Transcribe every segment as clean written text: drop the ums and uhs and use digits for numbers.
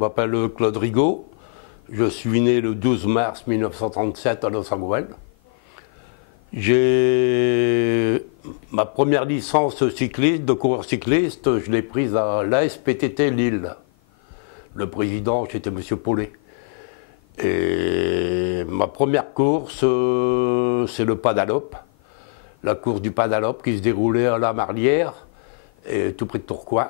Je m'appelle Claude Rigaud, je suis né le 12 mars 1937 à Los Angeles. J'ai ma première licence cycliste, de coureur cycliste, je l'ai prise à l'ASPTT Lille. Le président, c'était M. Paulet. Et ma première course, c'est le Padalope, la course du Padalope qui se déroulait à la Marlière, et tout près de Tourcoing.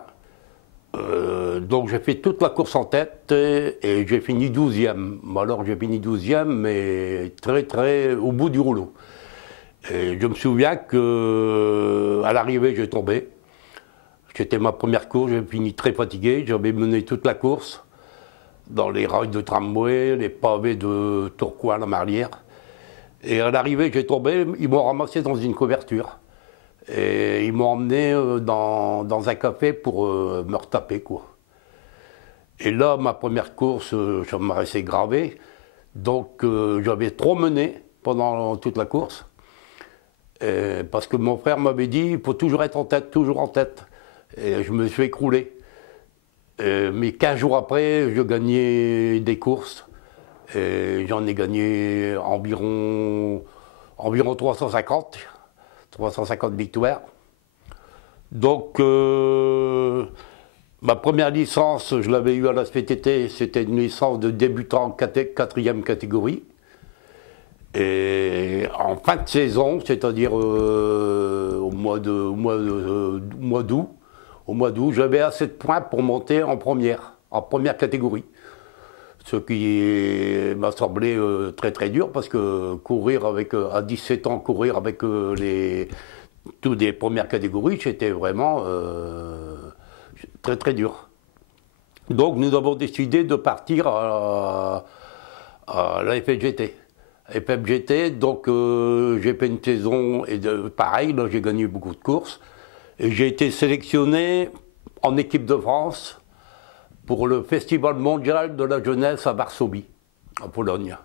Donc j'ai fait toute la course en tête et j'ai fini 12e. Alors j'ai fini 12e, mais très au bout du rouleau. Et je me souviens qu'à l'arrivée j'ai tombé. C'était ma première course, j'ai fini très fatigué. J'avais mené toute la course dans les rails de tramway, les pavés de Tourcoing, la Marlière. Et à l'arrivée j'ai tombé, ils m'ont ramassé dans une couverture. Et ils m'ont emmené dans un café pour me retaper, quoi. Et là, ma première course, ça m'a resté gravé. Donc j'avais trop mené pendant toute la course. Parce que mon frère m'avait dit, il faut toujours être en tête, toujours en tête. Et je me suis écroulé. Mais 15 jours après, je gagnais des courses. Et j'en ai gagné environ 350 victoires. Donc, ma première licence, je l'avais eue à la SPTT, c'était une licence de débutant 4e catégorie. Et en fin de saison, c'est-à-dire au mois d'août, j'avais assez de points pour monter en première catégorie. Ce qui m'a semblé très dur, parce que courir à 17 ans, courir avec toutes les premières catégories, c'était vraiment très dur. Donc nous avons décidé de partir à la FFGT. FFGT, donc j'ai fait une saison, et pareil, là j'ai gagné beaucoup de courses. Et j'ai été sélectionné en équipe de France pour le Festival mondial de la jeunesse à Varsovie, en Pologne.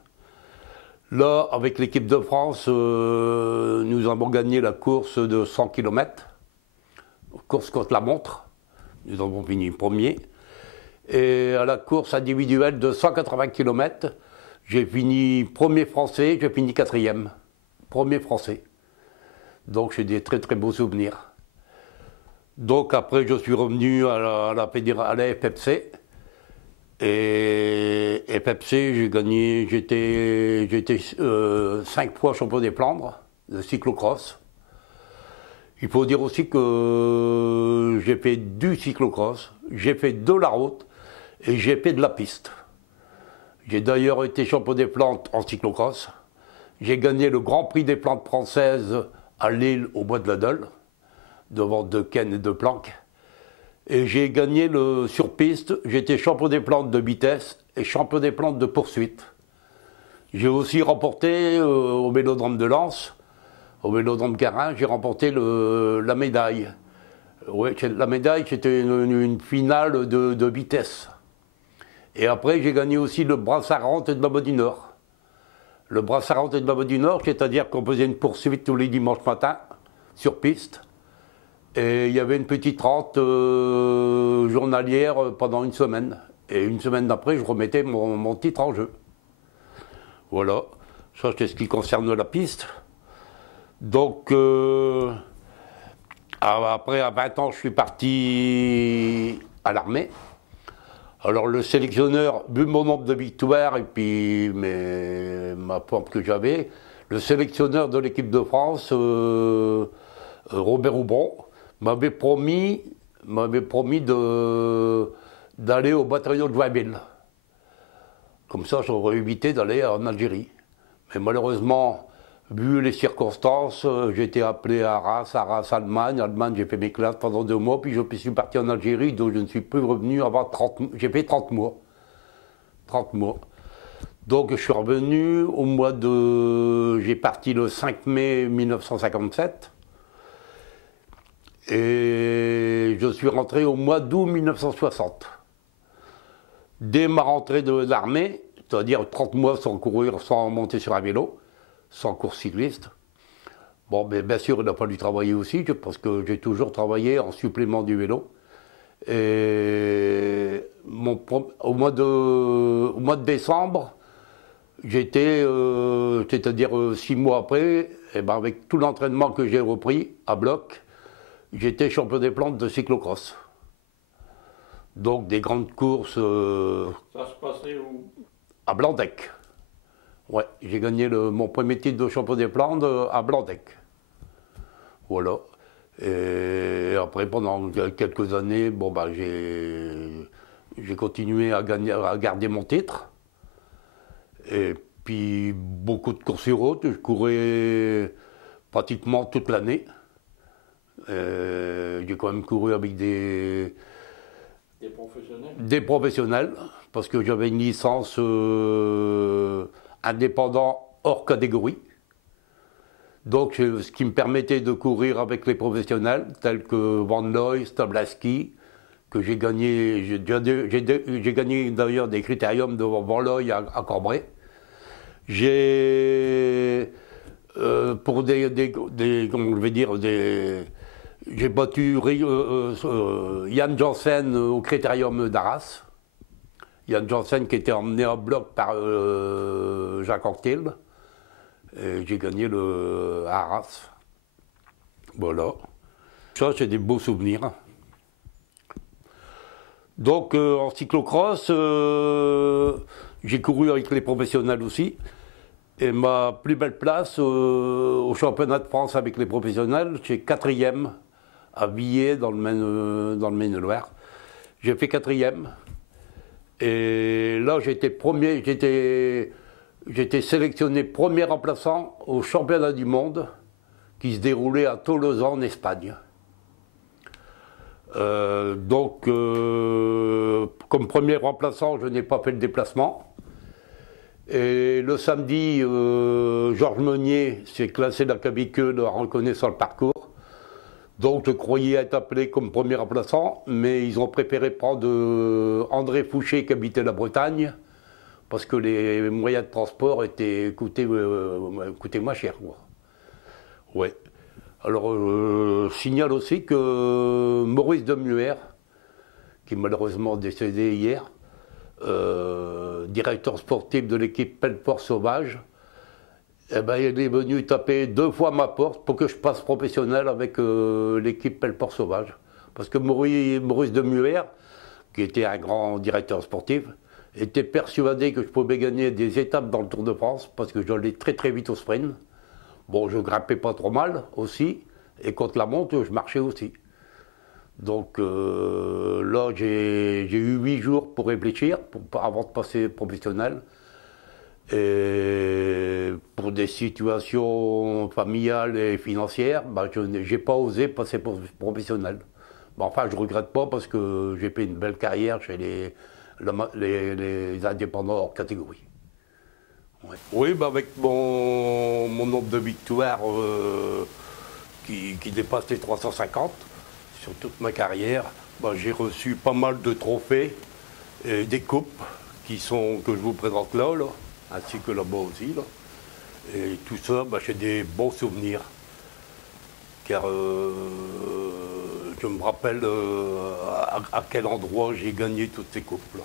Là, avec l'équipe de France, nous avons gagné la course de 100 km, course contre la montre. Nous avons fini premier. Et à la course individuelle de 180 km, j'ai fini premier français, j'ai fini 4e. Premier français. Donc j'ai des très beaux souvenirs. Donc après, je suis revenu à la FFC. Et FFC, j'ai gagné, j'étais 5 fois champion des Flandres de cyclocross. Il faut dire aussi que j'ai fait du cyclocross, j'ai fait de la route et j'ai fait de la piste. J'ai d'ailleurs été champion des Flandres en cyclocross. J'ai gagné le Grand Prix des Flandres françaises à Lille, au Bois de la Dole, devant De Ken et De Planck. Et j'ai gagné le sur-piste, j'étais champion des Flandres de vitesse et champion des Flandres de poursuite. J'ai aussi remporté au Vélodrome de Lens, au Vélodrome Garin, j'ai remporté la médaille. Ouais, la médaille, c'était une finale de vitesse. Et après, j'ai gagné aussi le Brassard Rente de la Bas du Nord. Le Brassard Rente de la Bas du Nord, c'est-à-dire qu'on faisait une poursuite tous les dimanches matins, sur piste. Et il y avait une petite rente journalière pendant une semaine. Et une semaine d'après, je remettais mon titre en jeu. Voilà, ça c'est ce qui concerne la piste. Donc, après, à 20 ans, je suis parti à l'armée. Alors le sélectionneur, vu mon nombre de victoires et puis ma forme que j'avais, le sélectionneur de l'équipe de France, Robert Roubon, m'avait promis d'aller au bataillon de Joinville. Comme ça, j'aurais évité d'aller en Algérie. Mais malheureusement, Vu les circonstances, j'ai été appelé à Arras, Allemagne. Allemagne, j'ai fait mes classes pendant 2 mois, puis je suis parti en Algérie, donc je ne suis plus revenu avant 30 mois. J'ai fait 30 mois. 30 mois. Donc je suis revenu au mois de... J'ai parti le 5 mai 1957. Et je suis rentré au mois d'août 1960. Dès ma rentrée de l'armée, c'est-à-dire 30 mois sans courir, sans monter sur un vélo, sans course cycliste. Bon, mais bien sûr, il a fallu travailler aussi, parce que j'ai toujours travaillé en supplément du vélo. Et au mois de décembre, j'étais, c'est-à-dire 6 mois après, et ben avec tout l'entraînement que j'ai repris à bloc, j'étais champion des plantes de cyclocross. Donc des grandes courses. Ça se passait où? À Blandec. Ouais, j'ai gagné mon premier titre de champion des Flandres à Blandec. Voilà. Et après, pendant quelques années, bon, bah, j'ai continué à garder mon titre. Et puis, beaucoup de courses sur route. Je courais pratiquement toute l'année. J'ai quand même couru avec des professionnels, parce que j'avais une licence indépendant hors catégorie. Donc, ce qui me permettait de courir avec les professionnels, tels que Van Looy, Stablaski, que j'ai gagné. J'ai gagné d'ailleurs des critériums de Van Looy à Corbray. J'ai, pour comment je vais dire, j'ai battu Yann Janssen au critérium d'Arras. Yann Janssen qui était emmené à bloc par Jacques Anquetil. J'ai gagné le Arras. Voilà. Ça, c'est des beaux souvenirs. Donc, en cyclocross, j'ai couru avec les professionnels aussi. Et ma plus belle place au championnat de France avec les professionnels, c'est 4e à Villers, dans le Maine-et-Loire. J'ai fait 4e. Et là, j'étais sélectionné premier remplaçant au championnat du monde qui se déroulait à Tolosa en Espagne. Donc, comme premier remplaçant, je n'ai pas fait le déplacement. Et le samedi, Georges Meunier s'est classé la clavicule en reconnaissant le parcours. Donc je croyais être appelé comme premier remplaçant, mais ils ont préféré prendre André Fouché qui habitait la Bretagne, parce que les moyens de transport coûtaient moins cher. Ouais. Alors je signale aussi que Maurice Demuer, qui est malheureusement décédé hier, directeur sportif de l'équipe Pelleport Sauvage, eh ben, il est venu taper 2 fois à ma porte pour que je passe professionnel avec l'équipe Pelleport Sauvage. Parce que Maurice Demuer, qui était un grand directeur sportif, était persuadé que je pouvais gagner des étapes dans le Tour de France, parce que j'allais très très vite au sprint. Bon, je grimpais pas trop mal aussi, et contre la monte, je marchais aussi. Donc là, j'ai eu 8 jours pour réfléchir avant de passer professionnel. Et pour des situations familiales et financières, bah, je n'ai pas osé passer professionnel. Bah, enfin, je ne regrette pas parce que j'ai fait une belle carrière chez les indépendants hors catégorie. Ouais. Oui, bah, avec mon nombre de victoires qui dépasse les 350 sur toute ma carrière, bah, j'ai reçu pas mal de trophées et des coupes que je vous présente là, ainsi que là-bas aussi. Là. Et tout ça, bah, j'ai des bons souvenirs. Car je me rappelle à quel endroit j'ai gagné toutes ces coupes-là.